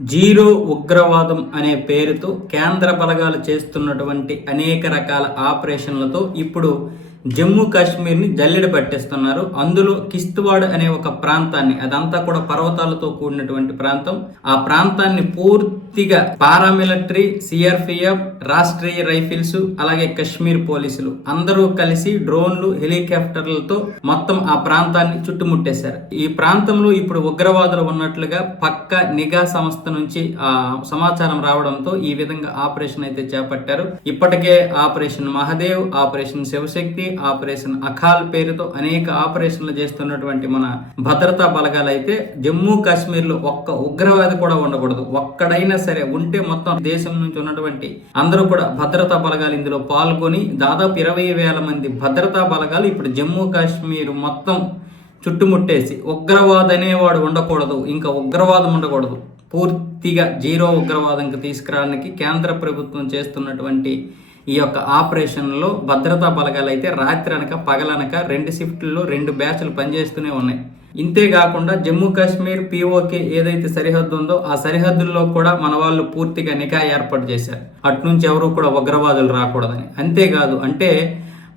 Zero ఉగ్రవాదం అనే పేరుతో కేంద్ర బలగాలు చేస్తున్నటువంటి అనేక రకాల ఆపరేషన్లతో ఇప్పుడు జమ్మూ కాశ్మీర్ని జల్లెడ పట్టేస్తున్నారు. అందులో కిస్త్వాడ్ అనే ఒక ప్రాంతాన్ని అదంతా కూడా పర్వతాలతో కూడినటువంటి ప్రాంతం. ఆ ప్రాంతాన్ని పూర్తిగా పారామిలిటరీ సిఆర్పిఎఫ్ రాష్ట్రీయ రైఫిల్స్ అలాగే కశ్మీర్ పోలీసులు అందరూ కలిసి డ్రోన్లు హెలికాప్టర్లతో మొత్తం ఆ ప్రాంతాన్ని చుట్టుముట్టేశారు. ఈ ప్రాంతంలో ఇప్పుడు ఉగ్రవాదులు ఉన్నట్లుగా పక్క నిఘా సంస్థ నుంచి ఆ సమాచారం రావడంతో ఈ విధంగా ఆపరేషన్ అయితే చేపట్టారు. ఇప్పటికే operation Mahadev operation Shivashakti operation Akhal పేరుతో అనేక ఆపరేషన్లు చేస్తున్నటువంటి మన భద్రతా బలగాలు అయితే జమ్మూ కాశ్మీర్లో ఒక్క ఉగ్రవాది కూడా ఉండకూడదు. ఒక్కడైనా సరే ఉంటే మొత్తం దేశం నుంచి ఉన్నటువంటి అందరూ కూడా భద్రతా బలగాలు ఇందులో పాల్గొని దాదాపు ఇరవై వేల మంది భద్రతా బలగాలు ఇప్పుడు జమ్మూ కాశ్మీర్ మొత్తం చుట్టుముట్టేసి ఉగ్రవాదం అనేవాడు ఉండకూడదు. ఇంకా ఉగ్రవాదం ఉండకూడదు. పూర్తిగా జీరో ఉగ్రవాదంకి తీసుకురావడానికి కేంద్ర ప్రభుత్వం చేస్తున్నటువంటి ఈ యొక్క ఆపరేషన్లో భద్రతా బలగాలు అయితే రాత్రి అనక పగలనక రెండు షిఫ్ట్లో రెండు బ్యాచ్లు పనిచేస్తూనే ఉన్నాయి. ఇంతే కాకుండా జమ్మూ కాశ్మీర్ పీఓకే ఏదైతే సరిహద్దు ఉందో ఆ సరిహద్దుల్లో కూడా మన వాళ్ళు పూర్తిగా నిఘా ఏర్పాటు చేశారు. అట్నుంచి ఎవరు కూడా ఉగ్రవాదులు రాకూడదని. అంతేకాదు అంటే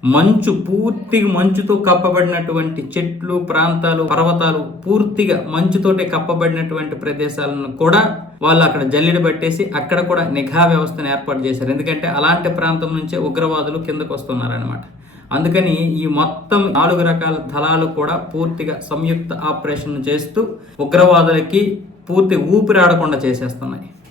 మంచు పూర్తిగా మంచుతో కప్పబడినటువంటి చెట్లు ప్రాంతాలు పర్వతాలు పూర్తిగా మంచుతోటి కప్పబడినటువంటి ప్రదేశాలను కూడా వాళ్ళు అక్కడ జల్లెడ పట్టేసి అక్కడ కూడా నిఘా వ్యవస్థను ఏర్పాటు చేశారు. ఎందుకంటే అలాంటి ప్రాంతం నుంచే ఉగ్రవాదులు కిందకు వస్తున్నారనమాట అందుకని ఈ మొత్తం నాలుగు రకాల దళాలు కూడా పూర్తిగా సంయుక్త ఆపరేషన్ చేస్తూ ఉగ్రవాదులకి పూర్తి ఊపిరాడకుండా చేసేస్తున్నాయి.